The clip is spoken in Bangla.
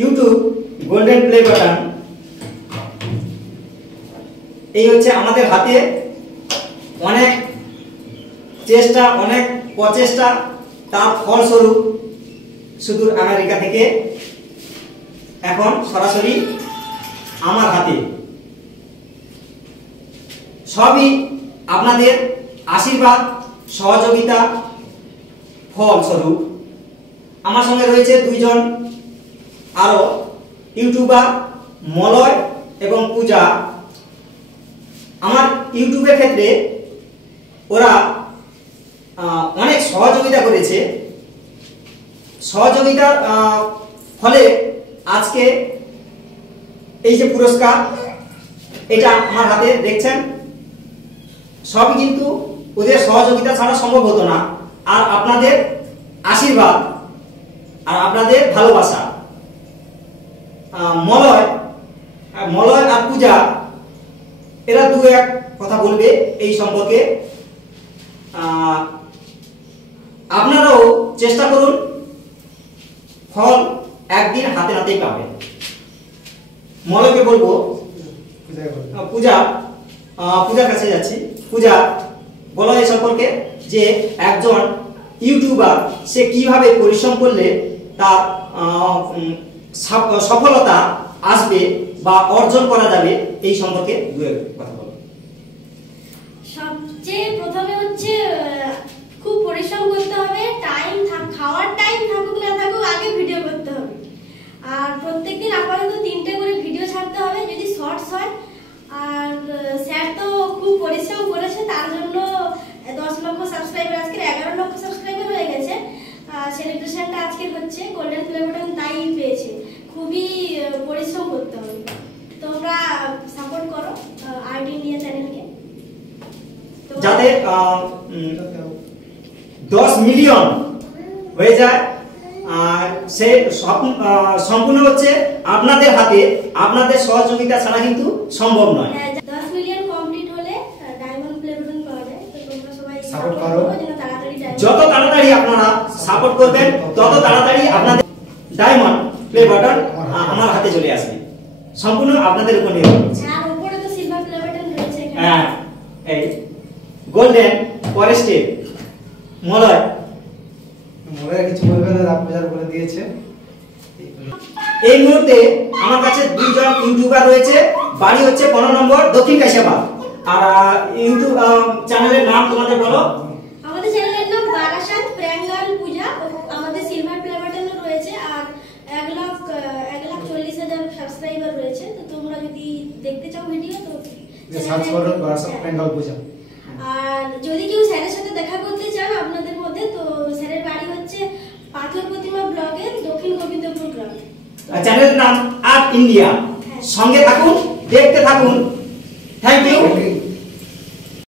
ইউটিউব গোল্ডেন প্লে বাটন, এই হচ্ছে আমাদের হাতে অনেক চেষ্টা, অনেক প্রচেষ্টা, তার ফলস্বরূপ সুদূর আমেরিকা থেকে এখন সরাসরি আমার হাতে। সবই আপনাদের আশীর্বাদ, সহযোগিতা ফলস্বরূপ। আমার সঙ্গে রয়েছে দুইজন আরো ইউটিউবার, মলয় এবং পূজা। আমার ইউটিউবের ক্ষেত্রে ওরা অনেক সহযোগিতা করেছে। সহযোগিতার ফলে আজকে এই যে পুরস্কার, এটা আমার হাতে দেখছেন, সবই কিন্তু ওদের সহযোগিতা ছাড়া সম্ভব হতো না। আর আপনাদের আশীর্বাদ আর আপনাদের ভালোবাসা। মলয় আর পূজা এরা দু এক কথা বলবে এই সম্পর্কে। আপনারাও চেষ্টা করুন, ফল একদিন হাতে হাতেই পাবেন। মলয়কে বলবো, পূজার কাছে যাচ্ছি। পূজা, বলো এই সম্পর্কে যে একজন ইউটিউবার সে কিভাবে পরিশ্রম করলে তার সফলতা আসবে বা অর্জন করা যাবে, এই সম্পর্কে দু এক কথা বলো। সবচেয়ে প্রথমে হচ্ছে খুব পরিশ্রম করতে হবে, খাওয়ার টাইম থাকুক না থাকুক আগে ভিডিও করতে হবে। আর প্রত্যেকদিন আপাতত 3টে করে ভিডিও ছাড়তে হবে, যদি শর্টস হয়। আর স্যার তো খুব পরিশ্রম করেছে, তার জন্য 10 লক্ষ সাবস্ক্রাইবার, আজকে 11 লক্ষ সাবস্ক্রাইবার হয়ে গেছে। সেলিব্রেশনটা আজকে হচ্ছে গোল্ডেন প্লে বাটন তাই পেয়েছে। খুবই পরিশ্রম করতে হবে। তোমরা সাপোর্ট করো আর্ট ইন্ডিয়া চ্যানেলকে, যাতে 10 মিলিয়ন হয়ে যায়। সে সম্পূর্ণ হচ্ছে আপনাদের হাতে, আপনাদের সহযোগিতা ছাড়া কিন্তু সম্ভব নয়। 10 মিলিয়ন কমপ্লিট হলে ডায়মন্ড প্লে বাটন পাওয়া যায়। তো তোমরা সবাই সাপোর্ট করো, যত তাড়াতাড়ি আপনারা সাপোর্ট করবেন তত তাড়াতাড়ি আপনাদের ডায়মন্ড প্লে বাটন আমার হাতে চলে আসবে। সম্পূর্ণ আপনাদের উপর নির্ভর করছে। আর উপরে তো সিলভার প্লে বাটন রয়েছে। হ্যাঁ, এই গোল্ডেন পরের স্টেপ। মলয় কিছু বলবেন? পূজার বলে দিয়েছে। এই মুহূর্তে আমার কাছে দুইজন ইউটিউবার রয়েছে। বাড়ি হচ্ছে 15 নম্বর দক্ষিণ কাশিয়াবাদ। আর ইউটিউব চ্যানেলের নাম তোমাদের বলো। আমাদের চ্যানেলের নাম বারাসাত প্র্যাঙ্গাল পূজা। আমাদের সিলভার প্লে বাটনও রয়েছে। আর 1,40,000 সাবস্ক্রাইবার রয়েছে। তো তোমরা যদি দেখতে চাও ভিডিও তো সার্চ করো বারাসাত প্র্যাঙ্গাল পূজা। আর যদি কেউ স্যারের সাথে দেখা করতে চান আপনাদের মধ্যে, তো স্যারের বাড়ি হচ্ছে পাথর প্রতিমা ব্লকের দক্ষিণ গোবিন্দপুর গ্রাম। চ্যানেলের নাম আর্ট ইন্ডিয়া। সঙ্গে থাকুন, দেখতে থাকুন। Thank you.